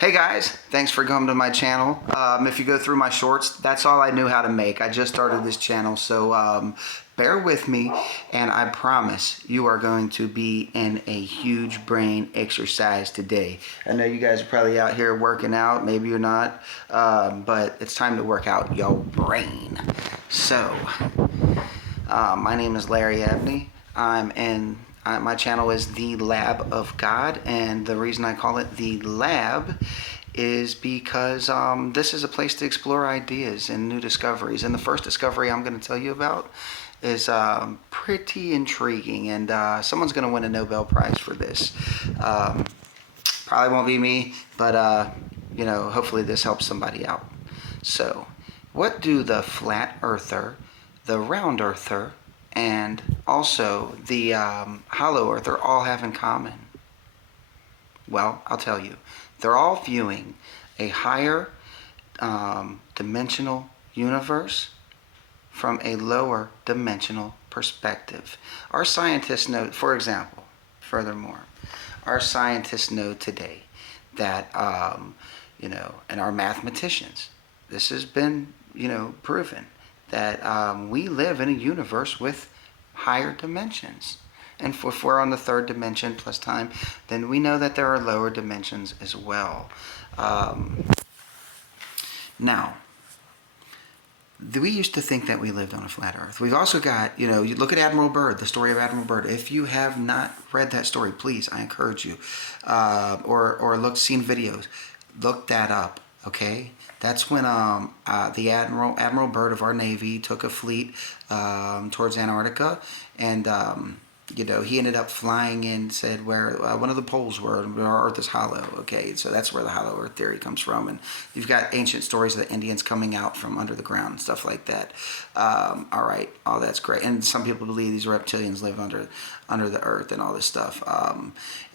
Hey guys, thanks for coming to my channel. If you go through my shorts, that's all I knew how to make. I just started this channel, so bear with me, and I promise you are going to be in a huge brain exercise today. I know you guys are probably out here working out, maybe you're not, but it's time to work out your brain. So, my name is L.A.A.B. My channel is the Lab of God, and the reason I call it the Lab is because this is a place to explore ideas and new discoveries. And the first discovery I'm going to tell you about is pretty intriguing, and someone's going to win a Nobel Prize for this. Probably won't be me, but hopefully this helps somebody out. So, what do the flat earther, the round earther, and also the hollow earther all have in common? Well, I'll tell you. They're all viewing a higher dimensional universe from a lower dimensional perspective. Our scientists know, for example, furthermore, our scientists know today that, and our mathematicians, this has been, proven that we live in a universe with higher dimensions. And if we're on the third dimension plus time, then we know that there are lower dimensions as well. Now, we used to think that we lived on a flat earth. We've also got, you look at Admiral Byrd, the story of Admiral Byrd. If you have not read that story, please, I encourage you, or seen videos, look that up. Okay, that's when the Admiral Byrd of our Navy took a fleet towards Antarctica, and he ended up flying in, said where one of the poles were, our Earth is hollow. Okay, so that's where the hollow Earth theory comes from, and you've got ancient stories of the Indians coming out from under the ground and stuff like that. All right, all that's great, and some people believe these reptilians live under the Earth and all this stuff.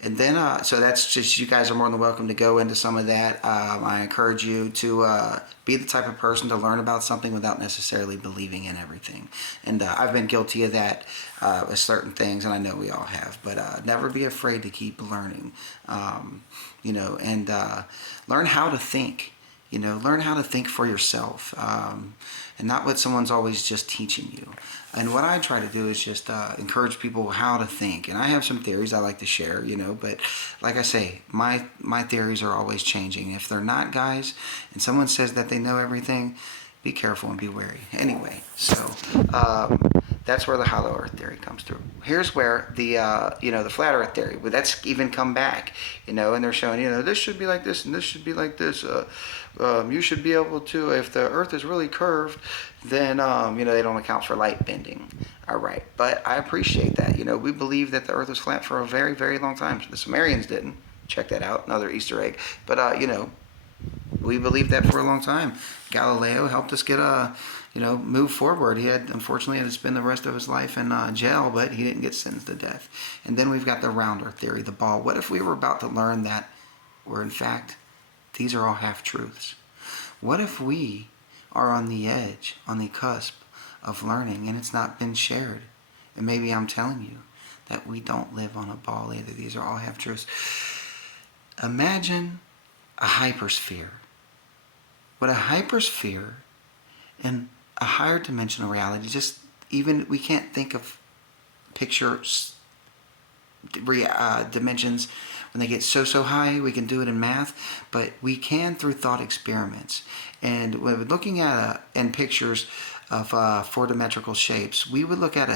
And then, so that's just, you guys are more than welcome to go into some of that. I encourage you to be the type of person to learn about something without necessarily believing in everything. And I've been guilty of that with certain things, and I know we all have. But never be afraid to keep learning, and learn how to think. Learn how to think for yourself, and not what someone's always just teaching you. And what I try to do is just encourage people how to think. And I have some theories I like to share, but like I say, my theories are always changing. If they're not, guys, and someone says that they know everything, be careful and be wary. Anyway, so that's where the hollow earth theory comes through. Here's where the the flat earth theory, but that's even come back, and they're showing, this should be like this and this should be like this. You should be able to, if the earth is really curved, then they don't account for light bending. All right, but I appreciate that. We believe that the earth was flat for a very, very long time. The Sumerians didn't. Check that out, another Easter egg. But we believed that for a long time. Galileo helped us get move forward. He unfortunately had to spend the rest of his life in jail, but he didn't get sentenced to death. And then we've got the round earth theory, the ball. What if we were about to learn that we're, in fact, these are all half-truths? What if we are on the edge, on the cusp of learning, and it's not been shared? And maybe I'm telling you that we don't live on a ball either. These are all half-truths. Imagine a hypersphere. What a hypersphere in a higher dimensional reality, just even, we can't think of pictures, dimensions when they get so high. We can do it in math, but we can through thought experiments. And when we're looking at in pictures of four-dimensional shapes, we would look at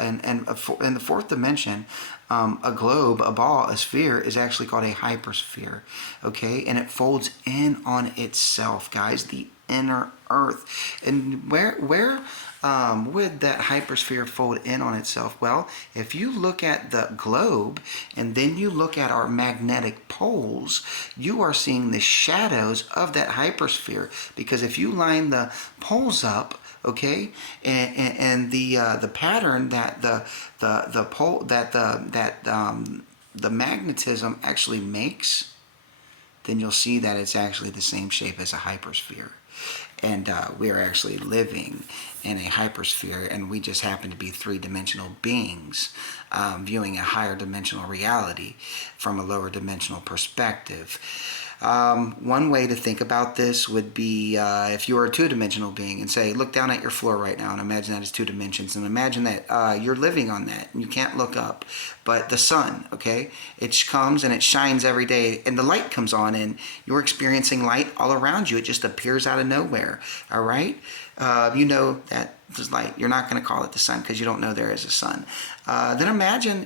in the fourth dimension, a globe, a ball, a sphere is actually called a hypersphere. Okay, and it folds in on itself, guys, the inner Earth. And where would that hypersphere fold in on itself? Well, if you look at the globe and then you look at our magnetic poles, you are seeing the shadows of that hypersphere. Because if you line the poles up, okay, and the pattern that the pole that the magnetism actually makes, then you'll see that it's actually the same shape as a hypersphere. and we are actually living in a hypersphere, and we just happen to be three-dimensional beings viewing a higher dimensional reality from a lower dimensional perspective. One way to think about this would be if you were a two-dimensional being and say, look down at your floor right now and imagine that as two dimensions, and imagine that you're living on that and you can't look up. But the sun, okay, it comes and it shines every day, and the light comes on, and you're experiencing light all around you. It just appears out of nowhere, all right? You know that there's light. You're not going to call it the sun because you don't know there is a sun. Then imagine,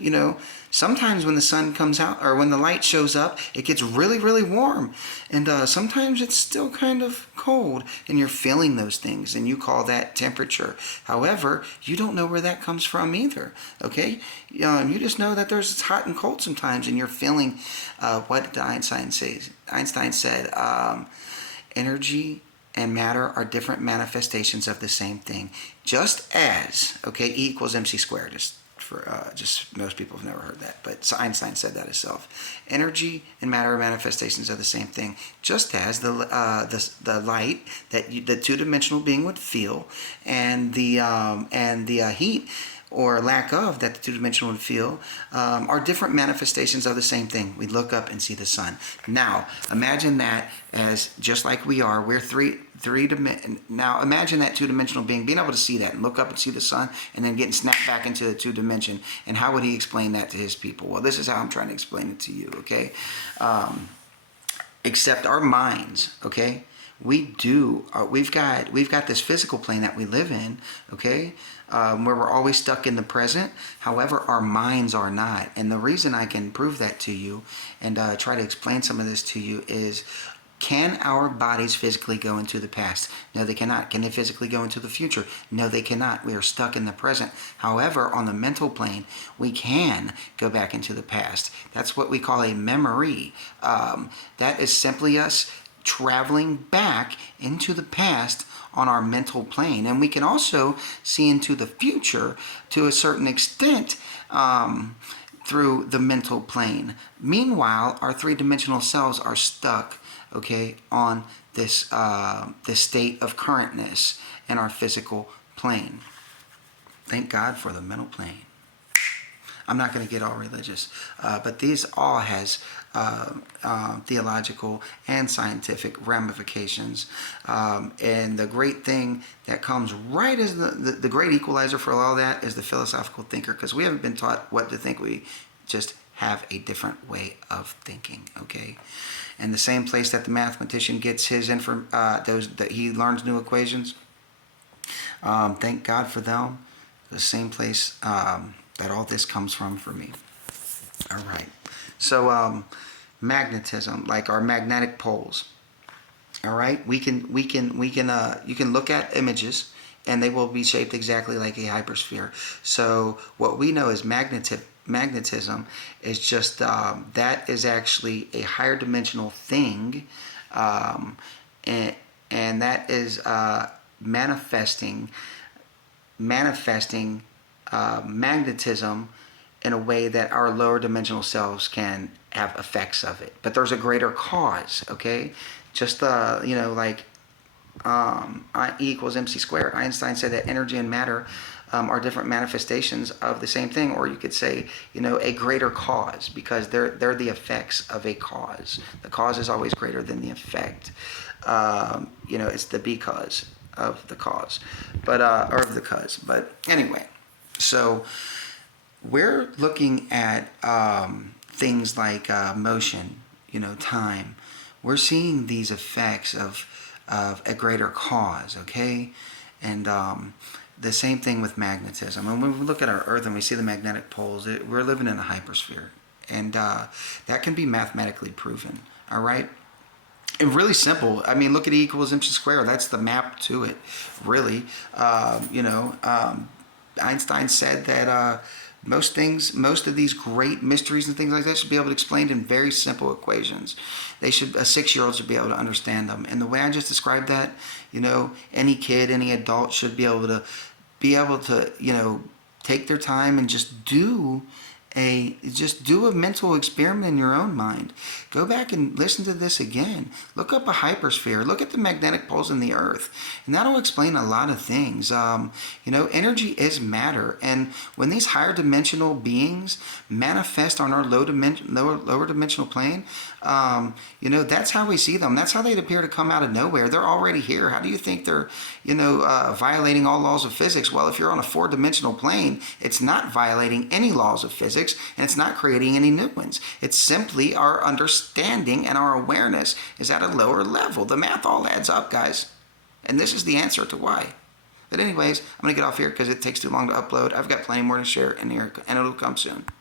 sometimes when the sun comes out or when the light shows up, it gets really, really warm. And sometimes it's still kind of cold, and you're feeling those things, and you call that temperature. However, you don't know where that comes from either, okay? You just know that there's hot and cold sometimes, and you're feeling what did Einstein say? Einstein said, energy and matter are different manifestations of the same thing. Just as, okay, E equals mc squared. Just most people have never heard that, but Einstein said that himself. Energy and matter are manifestations of the same thing. Just as the light that the two-dimensional being would feel, and the heat or lack of that the two-dimensional would feel are different manifestations of the same thing. We look up and see the sun. Now, imagine that as just like we are, we're now imagine that two-dimensional being being able to see that and look up and see the sun, and then getting snapped back into the two-dimension. And how would he explain that to his people? Well, this is how I'm trying to explain it to you, okay? Except our minds, okay? We've got this physical plane that we live in, okay, where we're always stuck in the present. However, our minds are not. And the reason I can prove that to you and try to explain some of this to you is, can our bodies physically go into the past? No, they cannot. Can they physically go into the future? No, they cannot. We are stuck in the present. However, on the mental plane, we can go back into the past. That's what we call a memory. That is simply us traveling back into the past on our mental plane. And we can also see into the future to a certain extent through the mental plane. Meanwhile, our three-dimensional selves are stuck, okay, on this state of currentness in our physical plane. Thank God for the mental plane. I'm not going to get all religious, but these all has theological and scientific ramifications. And the great thing that comes right as the great equalizer for all that is the philosophical thinker, because we haven't been taught what to think. We just have a different way of thinking, okay? And the same place that the mathematician gets his that he learns new equations, thank God for them. The same place that all this comes from for me. All right. So magnetism, like our magnetic poles. All right. You can look at images, and they will be shaped exactly like a hypersphere. So what we know as magnetism is just that is actually a higher dimensional thing, and that is manifesting magnetism in a way that our lower dimensional selves can have effects of it. But there's a greater cause, okay? Just like E equals mc squared. Einstein said that energy and matter are different manifestations of the same thing, or you could say, a greater cause, because they're the effects of a cause. The cause is always greater than the effect. It's the because of the cause, or of the cause. But anyway, so we're looking at things like motion, time. We're seeing these effects of a greater cause, okay? And the same thing with magnetism. And when we look at our Earth and we see the magnetic poles, we're living in a hypersphere. And that can be mathematically proven, all right? And really simple. I mean, look at E equals mc squared. That's the map to it, really. Einstein said that most of these great mysteries and things like that should be able to explained in very simple equations. A 6-year-old should be able to understand them. And the way I just described that, any kid, any adult should be able to take their time and just do just do a mental experiment in your own mind. Go back and listen to this again. Look up a hypersphere. Look at the magnetic poles in the earth, and that'll explain a lot of things. Energy is matter, and when these higher dimensional beings manifest on our lower dimensional plane, that's how we see them. That's how they appear to come out of nowhere. They're already here. How do you think they're violating all laws of physics? Well, if you're on a four-dimensional plane, it's not violating any laws of physics, and it's not creating any new ones. It's simply our understanding and our awareness is at a lower level. The math all adds up, guys. And this is the answer to why. But anyways, I'm going to get off here because it takes too long to upload. I've got plenty more to share in here, and it'll come soon.